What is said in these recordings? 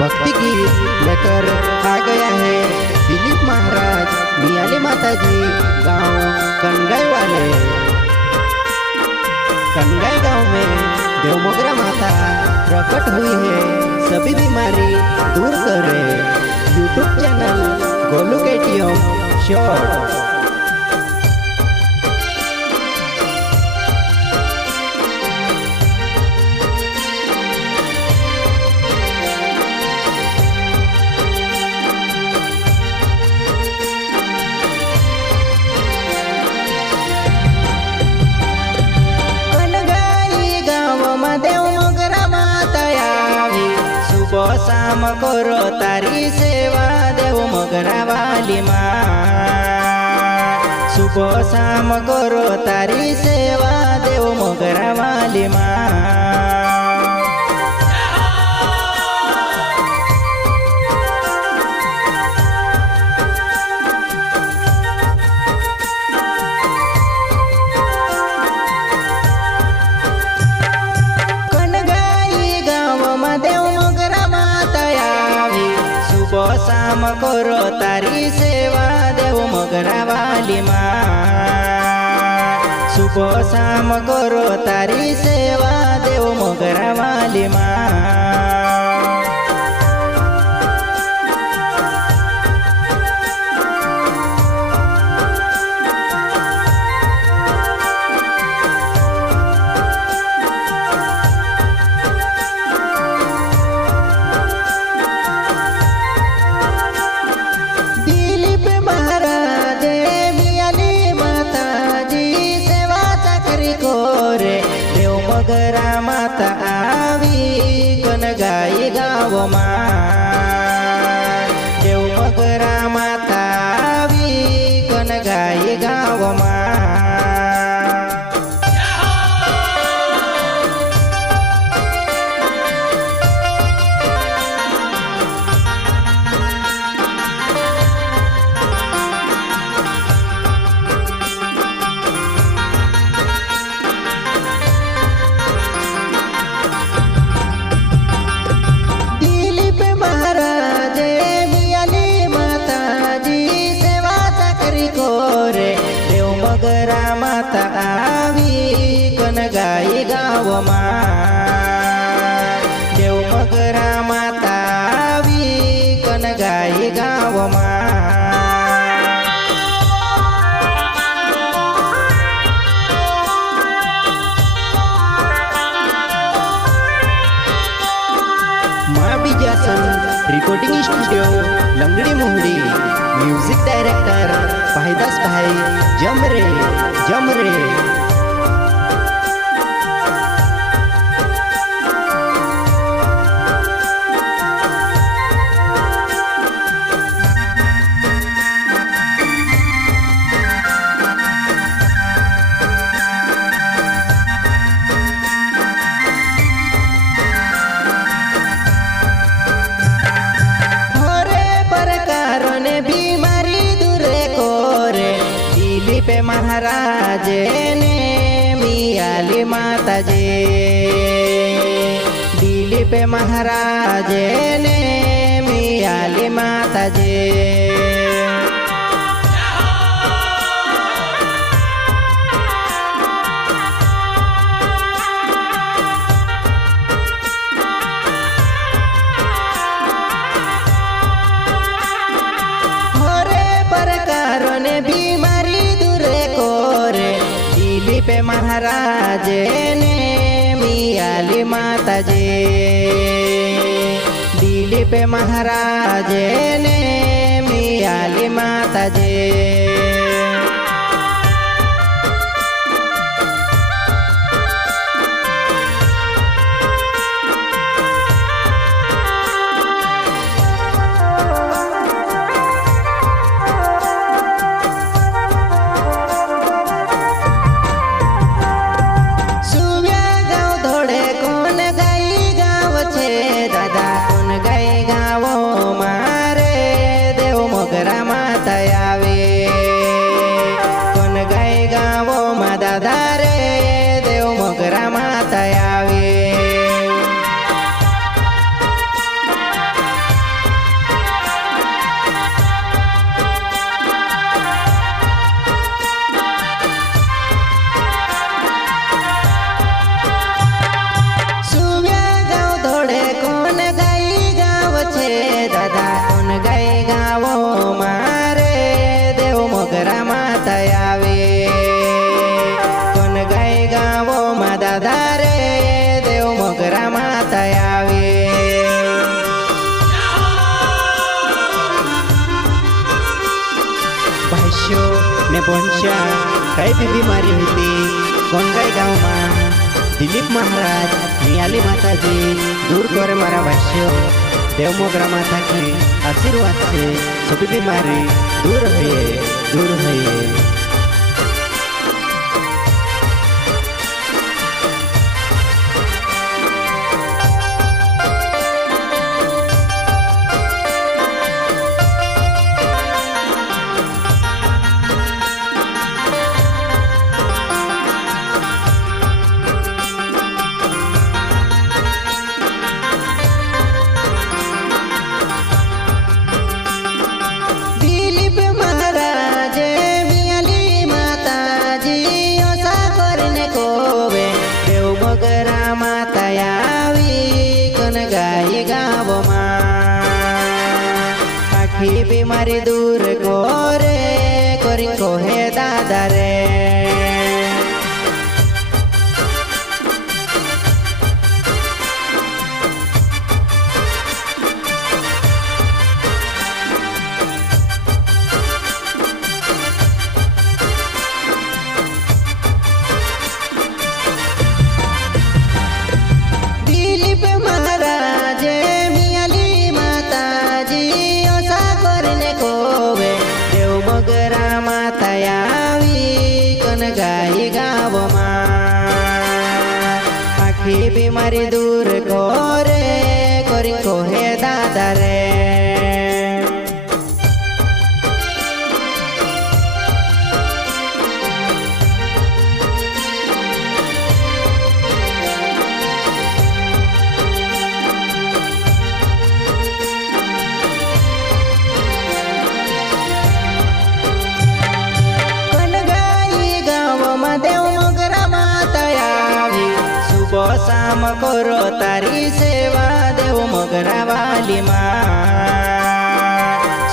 भक्ति गीत लेकर आ गया है दिलीप महाराज मियाली माताजी गांव कनगाई वाले। कनगाई गांव में देवमोगरा माता प्रकट हुई है, सभी बीमारी दूर करे। YouTube channel Golu KTM short. शाम करो तारी सेवा देवमोगरा वाली माँ। सुबह शाम करो तारी सेवा देवमोगरा वाली माँ। शाम करो तारी सेवा देवमोगरा वाली माँ। सुबह शाम करो तारी सेवा देवमोगरा वाली माँ। देवमोगरा माता आवी कनगाई गाव माँ। देवमोगरा माता आवी कनगाई गाव माँ। देवमोगरा माता आवी कनगाई गाव माँ। देवमोगरा माता आवी कनगाई गाव माँ। माँ बिजासन रिकॉर्डिंग स्टूडियो लंगड़ी मोहड़ी। म्यूजिक डायरेक्टर भाईदास भाई जमरे जमरे। पे महाराज ने मियाली माता जी। दिलीप महाराज ने मियाली माता जी। पे महाराज ने मियाली माता जी। दिलीप महाराज ने मियाली माता जी। देवमोगरा माता आवे। दादा रे देव मोगरा माता आवे। भाष्यो ने बोंशा काही बी बीमारी होती कोणगाई गावમાં दिलीप महाराज मियाली माताजी दूर करे मारा भाष्यो देव मोगरा माता की आशीर्वाद से सभी बीमारी दूर हुए दूर हुए। आखी बीमारी दूर कोरे करी कोहे दादा रे। दिलीप महाराज मियाली माताजी ओसा करने कोवे देव मोगरा माता आवी कन गाई गावमा। आखी बीमारी दूर कोरे करी कोहे दादा रे। शाम करो तारी सेवा देव मोगरा वाली माँ।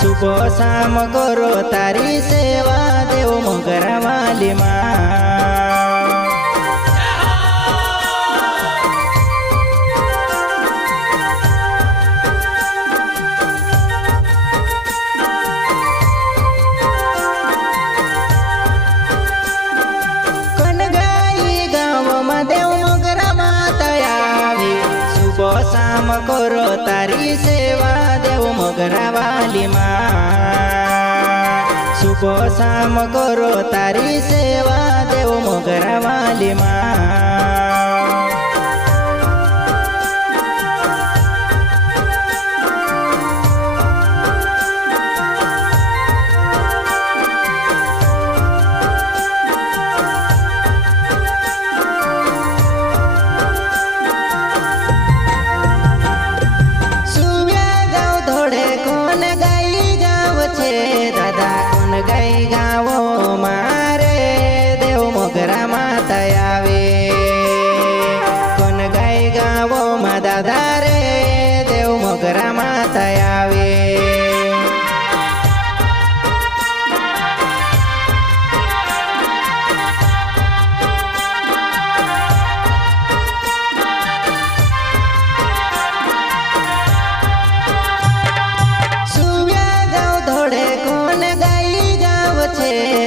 सुबह शाम करो तारी सेवा देव मोगरा वाली माँ। शाम करो तारी सेवा देव मोगरा वाली माँ। सुबह शाम करो तारी सेवा देव मोगरा वाली माँ। गई गावो मारे देव मोगरा माता आवे। कौन गई गावो मा दादा रे देव मोगरा माता आवे।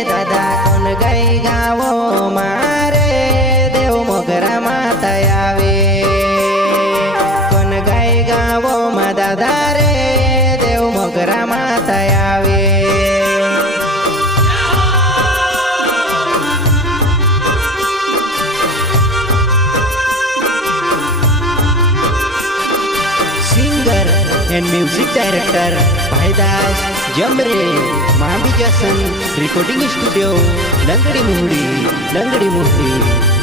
दादा कौन गई गावो मारे देव मोगरा माता आवे। कौन गई गावो मा दादा रे देव मोगरा माता आवे। Singer and music director Bhaidas Jamre Mahabijasan recording studio लंगड़ी मुहड़ी।